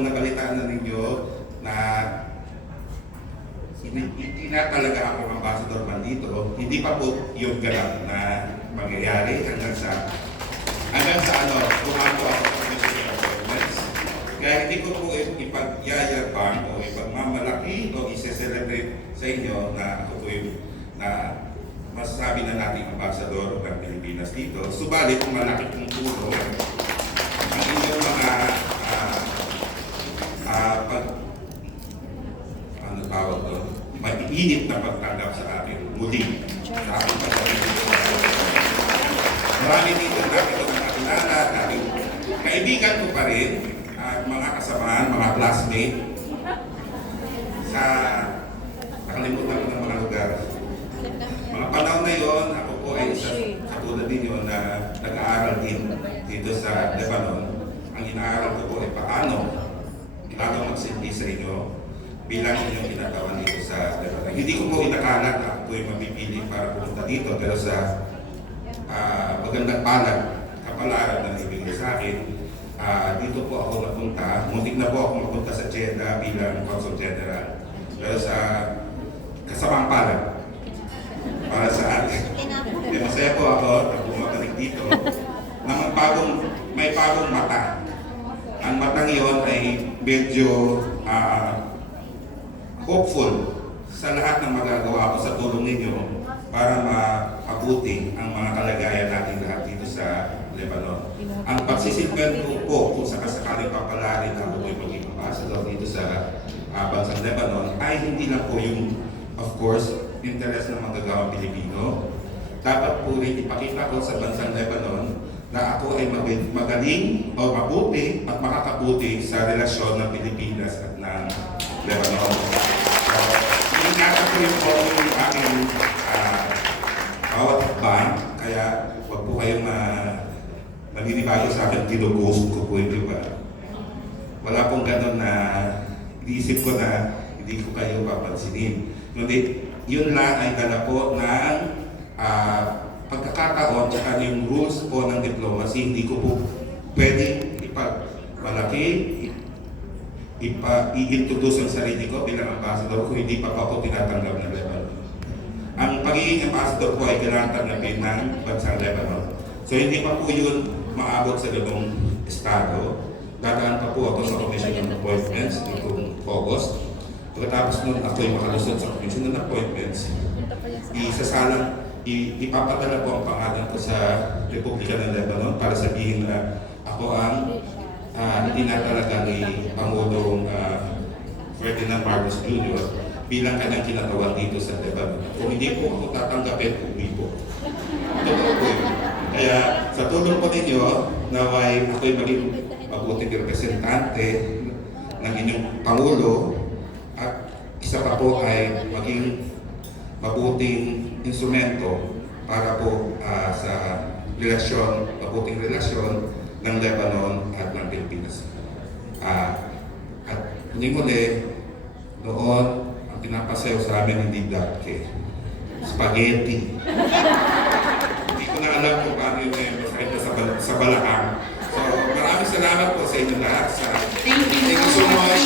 kung nabalitaan na ninyo na hindi na talaga ako ambassador man dito, hindi pa po yung ganap na mangyayari hanggang sa pumato ako sa commission appointments. Kaya hindi ko po ipagyayabang o ipagmamalaki o isa-celebrate sa inyo na ako po yung na masasabi na nating ambassador ng Pilipinas dito. Subalit, malaki pong tulong ang inyong mga tawag doon, maiinit na pagtanggap sa akin muli sa aking pagkakas. Marami dito natin ito mga kilala, nating kaibigan ko pa rin, mga kasamahan, mga classmate, sa nakalimutan ko ng mga lugar. Mga panahon na yon, ako po ay isa katulad ninyo na nag-aaral din dito sa Lebanon. Ang inaaral ko po ay paano magsindi sa inyo bilang inyong ginagawa dito sa Lebanon. Hindi ko po inakala na ako ay mapipili para pumunta dito, pero sa magandang kapalaran na ibigay sa akin, dito po ako napunta. Muntik na po ako mapunta sa Jeddah bilang Consul General. Pero sa kasamang palad para sa atin. Masaya po ako na bumabalik dito na may bagong mata. Ang matang iyon ay medyo hopeful sa lahat ng magagawa ko sa tulong ninyo para mapabuti ang mga kalagayan natin lahat dito sa Lebanon. Ang pagsisilbihan ko po kung sakasakaling papalarin ang ako'y maging ambassador dito sa bansang Lebanon ay hindi lang po yung, of course, interes ng magagawang Pilipino. Dapat po rin ipakita ko sa bansang Lebanon na ako ay magaling o mabuti at makakabuti sa relasyon ng Pilipinas at ng Lebanon. Ingatan ko yung po yung aking bawat hakbang, kaya huwag po kayong maninibago sa akin, ghost ko po yung iba. Wala pong ganun na iniisip ko na hindi ko kayo papansinin. Ngunit yun lang ay dala po ng pagkakataon at yung rules po ng diplomacy. Hindi ko po pwede ipagmalaki, i-introduce ang sarili ko bilang ambassador kung hindi pa ako tinatanggap ng Lebanon. Ang pagiging ambassador ko ay kailangan tanggapin ng bansang Lebanon. So hindi pa po yun maabot sa ganung estado. Dadaan pa po ako sa Commission on Appointments nitong August. Pagkatapos nun ako ay makalusot sa Commission on Appointments, ipapadala po ang pangalan ko sa Republika ng Lebanon para sabihin na ako ang tinatalaga ni Pangulong Ferdinand Marcos Jr. bilang kanyang kinatawag dito sa Lebanon. Kung hindi po ako tatanggapin, uwi po. Totoo po yun. Kaya sa tulong po ninyo, naway ako'y maging mabuting representante ng inyong Pangulo at isa pa po ay maging mabuting instrumento para po sa mabuting relasyon ng Lebanon at ng Pilipinas. At muli, noon, ang pinapasayaw sa amin hindi datke, spaghetti. Hindi ko na alam kung paano yun masakit sa balakang. So, maraming salamat po sa inyo lahat. Thank you so much.